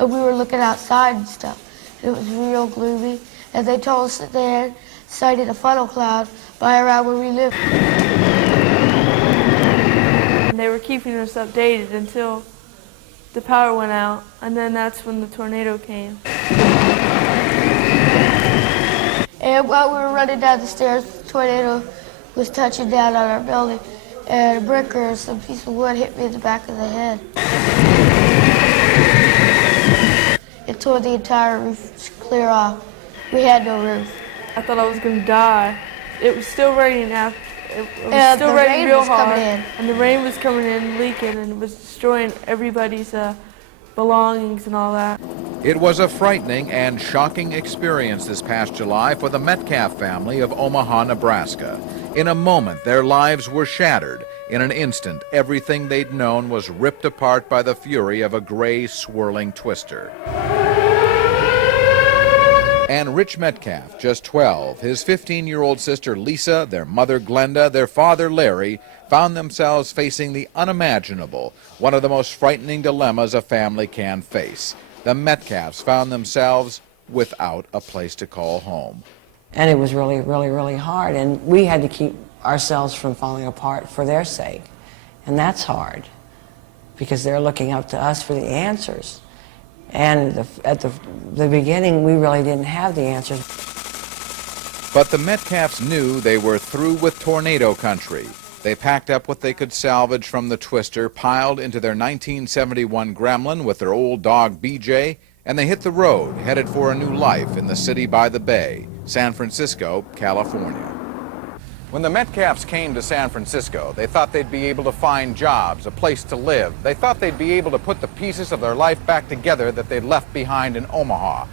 and we were looking outside and stuff. It was real gloomy, and they told us that they had sighted a funnel cloud by around where we lived. And they were keeping us updated until the power went out, and then that's when the tornado came. And while we were running down the stairs, the tornado was touching down on our building, and a brick or some piece of wood hit me in the back of the head. It tore the entire roof clear off. We had no roof. I thought I was going to die. It was still raining after. It was still raining real hard, and the rain was coming in, leaking, and it was destroying everybody's belongings and all that. It was a frightening and shocking experience this past July for the Metcalf family of Omaha, Nebraska. In a moment, their lives were shattered. In an instant, everything they'd known was ripped apart by the fury of a gray, swirling twister. And Rich Metcalf, just 12, his 15-year-old sister Lisa, their mother Glenda, their father Larry, found themselves facing the unimaginable, one of the most frightening dilemmas a family can face. The Metcalfs found themselves without a place to call home. And it was really, really, really hard, and we had to keep ourselves from falling apart for their sake. And that's hard, because they're looking up to us for the answers. And at the beginning, we really didn't have the answers. But the Metcalfs knew they were through with tornado country. They packed up what they could salvage from the twister, piled into their 1971 Gremlin with their old dog BJ, and they hit the road, headed for a new life in the city by the bay, San Francisco, California. When the Metcalfs came to San Francisco, they thought they'd be able to find jobs, a place to live. They thought they'd be able to put the pieces of their life back together that they'd left behind in Omaha.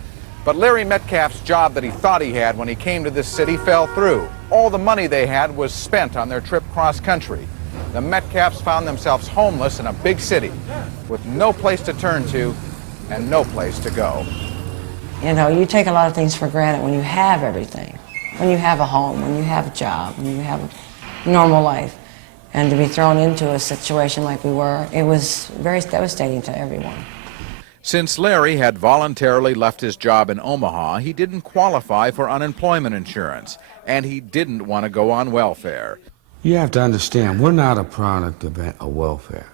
But Larry Metcalf's job that he thought he had when he came to this city fell through. All the money they had was spent on their trip cross-country. The Metcalfs found themselves homeless in a big city with no place to turn to and no place to go. You know, you take a lot of things for granted when you have everything. When you have a home, when you have a job, when you have a normal life. And to be thrown into a situation like we were, it was very devastating to everyone. Since Larry had voluntarily left his job in Omaha, he didn't qualify for unemployment insurance, and he didn't want to go on welfare. You have to understand, we're not a product of welfare.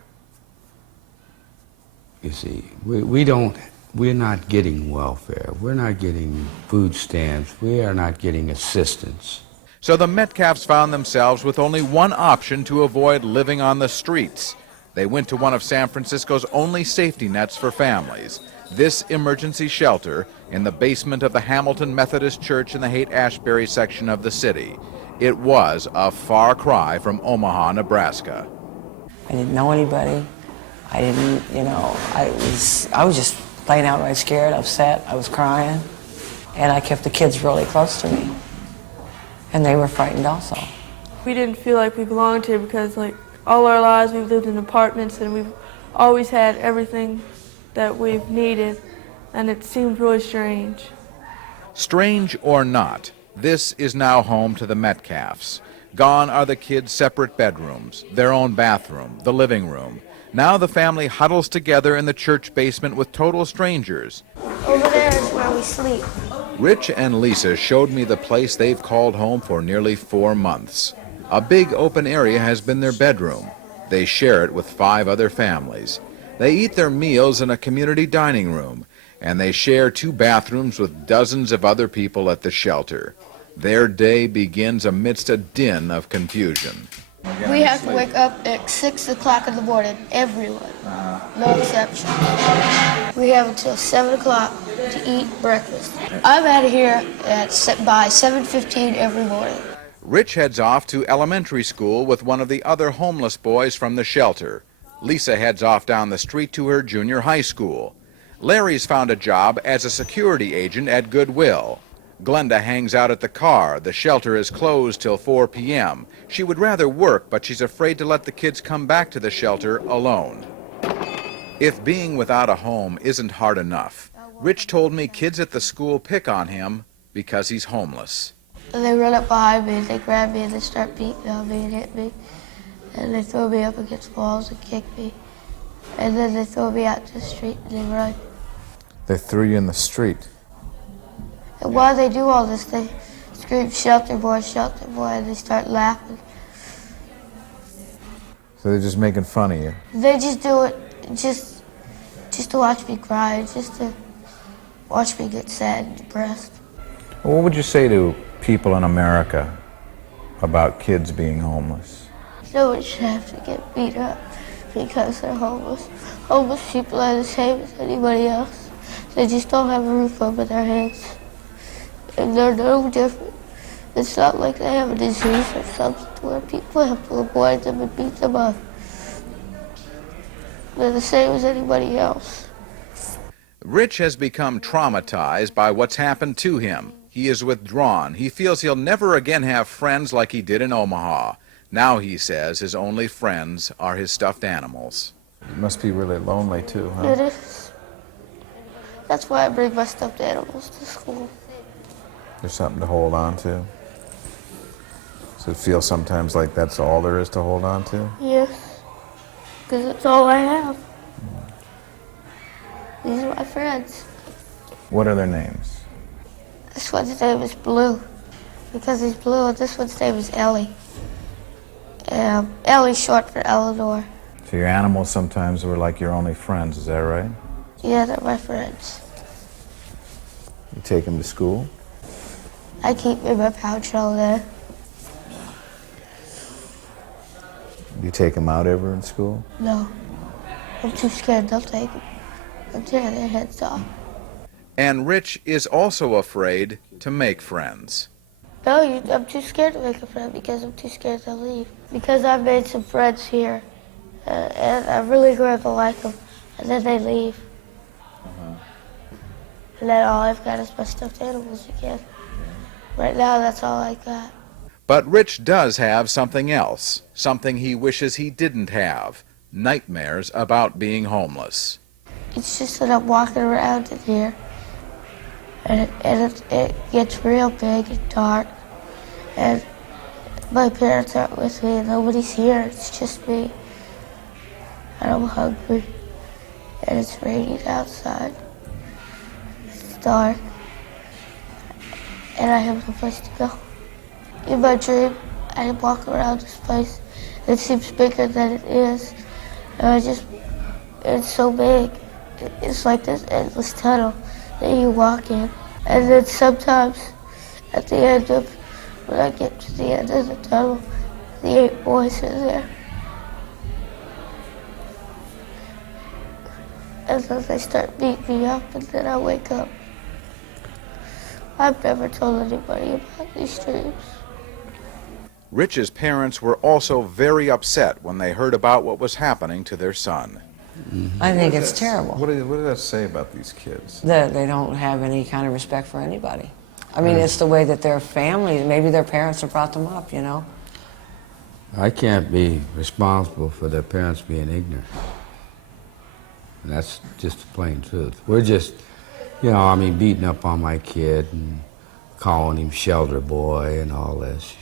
You see, we're not getting welfare. We're not getting food stamps. We are not getting assistance. So the Metcalfs found themselves with only one option to avoid living on the streets. They went to one of San Francisco's only safety nets for families, this emergency shelter in the basement of the Hamilton Methodist Church in the Haight-Ashbury section of the city. It was a far cry from Omaha, Nebraska. I didn't know anybody. I didn't, you know, I was just plain outright scared, upset. I was crying, and I kept the kids really close to me, and they were frightened also. We didn't feel like we belonged here because, like, all our lives we've lived in apartments and we've always had everything that we've needed, and it seemed really strange. Strange or not, this is now home to the Metcalfs. Gone are the kids' separate bedrooms, their own bathroom, the living room. Now the family huddles together in the church basement with total strangers. Over there is where we sleep. Rich and Lisa showed me the place they've called home for nearly 4 months. A big open area has been their bedroom. They share it with 5 other families. They eat their meals in a community dining room, and they share 2 bathrooms with dozens of other people at the shelter. Their day begins amidst a din of confusion. We have to wake up at 6 o'clock in the morning, everyone, no exception. We have until 7 o'clock to eat breakfast. I'm out of here by 7:15 every morning. Rich heads off to elementary school with one of the other homeless boys from the shelter. Lisa heads off down the street to her junior high school. Larry's found a job as a security agent at Goodwill. Glenda hangs out at the car. The shelter is closed till 4 p.m. She would rather work, but she's afraid to let the kids come back to the shelter alone. If being without a home isn't hard enough, Rich told me kids at the school pick on him because he's homeless. And they run up behind me, they grab me, and they start beating on me and hit me. And they throw me up against walls and kick me. And then they throw me out to the street and they run. They threw you in the street. And while they do all this, they scream, shelter boy, and they start laughing. So they're just making fun of you. They just do it just to watch me cry, just to watch me get sad and depressed. Well, what would you say to people in America about kids being homeless? No one should have to get beat up because they're homeless. Homeless people are the same as anybody else. They just don't have a roof over their heads. And they're no different. It's not like they have a disease or something where people have to avoid them and beat them up. They're the same as anybody else. Rich has become traumatized by what's happened to him. He is withdrawn. He feels he'll never again have friends like he did in Omaha. Now he says his only friends are his stuffed animals. It must be really lonely too, huh? It is. That's why I bring my stuffed animals to school. There's something to hold on to. Does it feel sometimes like that's all there is to hold on to? Yes, because that's all I have. These are my friends. What are their names? This one's name is Blue, because he's blue, and this one's name is Ellie. Ellie's short for Eleanor. So your animals sometimes were like your only friends, is that right? Yeah, they're my friends. You take them to school? I keep them in my pouch all day. You take them out ever in school? No, I'm too scared they'll take them. I'll tear their heads off. And Rich is also afraid to make friends. No, I'm too scared to make a friend because I'm too scared to leave. Because I've made some friends here, and I'm really going to like them, and then they leave. And then all I've got is my stuffed animals again. Right now, that's all I got. But Rich does have something else, something he wishes he didn't have, nightmares about being homeless. It's just that I'm walking around in here, and it gets real big and dark, and my parents aren't with me, and nobody's here. It's just me, and I'm hungry, and it's raining outside. It's dark, and I have no place to go. In my dream, I walk around this place. It seems bigger than it is, and it's so big. It's like this endless tunnel that you walk in. And then sometimes, at the end of, when I get to the end of the tunnel, the 8 boys are there. And then they start beating me up, and then I wake up. I've never told anybody about these dreams. Rich's parents were also very upset when they heard about what was happening to their son. I think it's terrible. What did that say about these kids? That they don't have any kind of respect for anybody. I mean, it's the way that their family, maybe their parents have brought them up, you know? I can't be responsible for their parents being ignorant. And that's just the plain truth. We're just, beating up on my kid and calling him shelter boy and all this.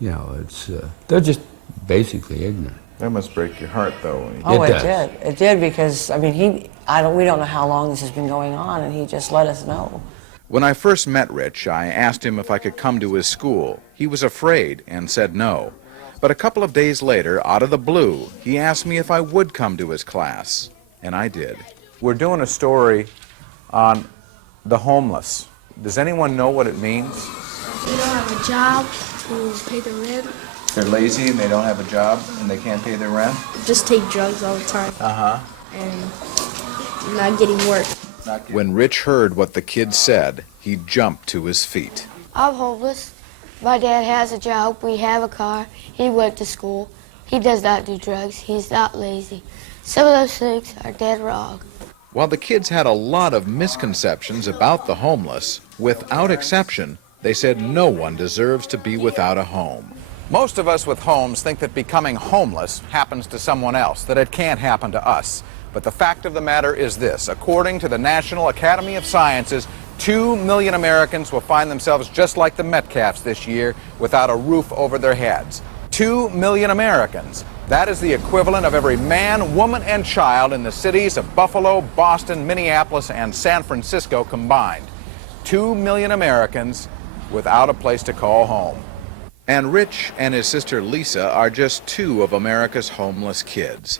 They're just basically ignorant. That must break your heart, though. Oh, it did. It did because, I mean, we don't know how long this has been going on, and he just let us know. When I first met Rich, I asked him if I could come to his school. He was afraid and said no. But a couple of days later, out of the blue, he asked me if I would come to his class, and I did. We're doing a story on the homeless. Does anyone know what it means? They don't have a job to pay the rent. They're lazy and they don't have a job and they can't pay their rent? Just take drugs all the time. And not getting work. When Rich heard what the kid said, he jumped to his feet. I'm homeless. My dad has a job. We have a car. He went to school. He does not do drugs. He's not lazy. Some of those things are dead wrong. While the kids had a lot of misconceptions about the homeless, without exception, they said no one deserves to be without a home. Most of us with homes think that becoming homeless happens to someone else, that it can't happen to us. But the fact of the matter is this: according to the National Academy of Sciences, 2 million Americans will find themselves just like the Metcalfs this year, without a roof over their heads. 2 million Americans. That is the equivalent of every man, woman, and child in the cities of Buffalo, Boston, Minneapolis, and San Francisco combined. 2 million Americans without a place to call home. And Rich and his sister Lisa are just 2 of America's homeless kids.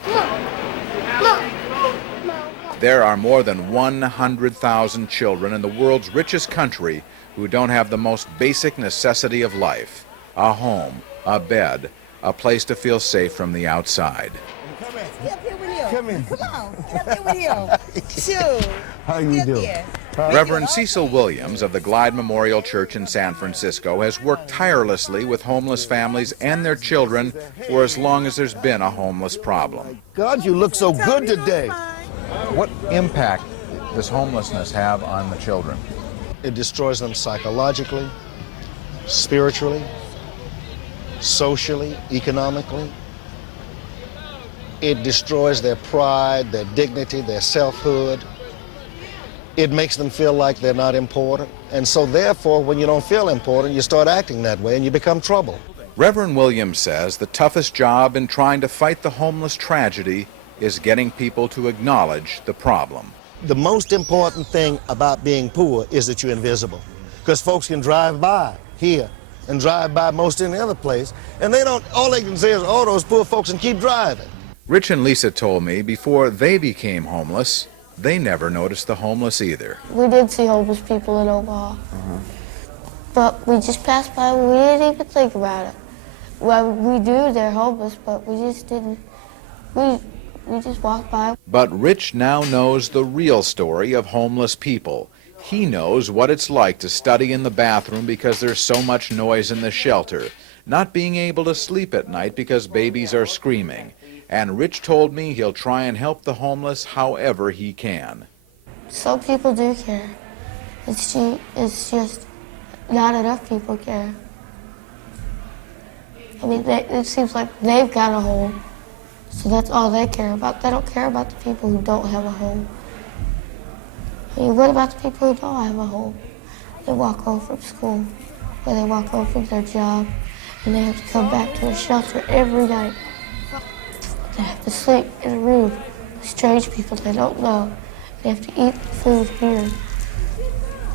There are more than 100,000 children in the world's richest country who don't have the most basic necessity of life: a home, a bed, a place to feel safe from the outside. Come here. Get up here with him. Come here. Come on. Get up here with him. Shoot. How you doing? Reverend Cecil Williams of the Glide Memorial Church in San Francisco has worked tirelessly with homeless families and their children for as long as there's been a homeless problem. God, you look so good today. What impact does homelessness have on the children? It destroys them psychologically, spiritually, socially, economically. It destroys their pride, their dignity, their selfhood. It makes them feel like they're not important. And so therefore, when you don't feel important, you start acting that way and you become trouble. Reverend Williams says the toughest job in trying to fight the homeless tragedy is getting people to acknowledge the problem. The most important thing about being poor is that you're invisible. Because folks can drive by here and drive by most any other place, and all they can say is, oh, those poor folks, and keep driving. Rich and Lisa told me before they became homeless, they never noticed the homeless either. We did see homeless people in Omaha, but we just passed by and we didn't even think about it. Well, we knew they're homeless, but we just didn't, we just walked by. But Rich now knows the real story of homeless people. He knows what it's like to study in the bathroom because there's so much noise in the shelter, not being able to sleep at night because babies are screaming. And Rich told me he'll try and help the homeless however he can. Some people do care. It's just not enough people care. I mean, it seems like they've got a home, so that's all they care about. They don't care about the people who don't have a home. I mean, what about the people who don't have a home? They walk home from school, or they walk home from their job, and they have to come back to a shelter every night. They have to sleep in a room with strange people they don't know. They have to eat food here.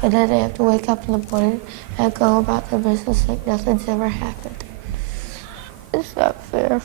And then they have to wake up in the morning and go about their business like nothing's ever happened. It's not fair.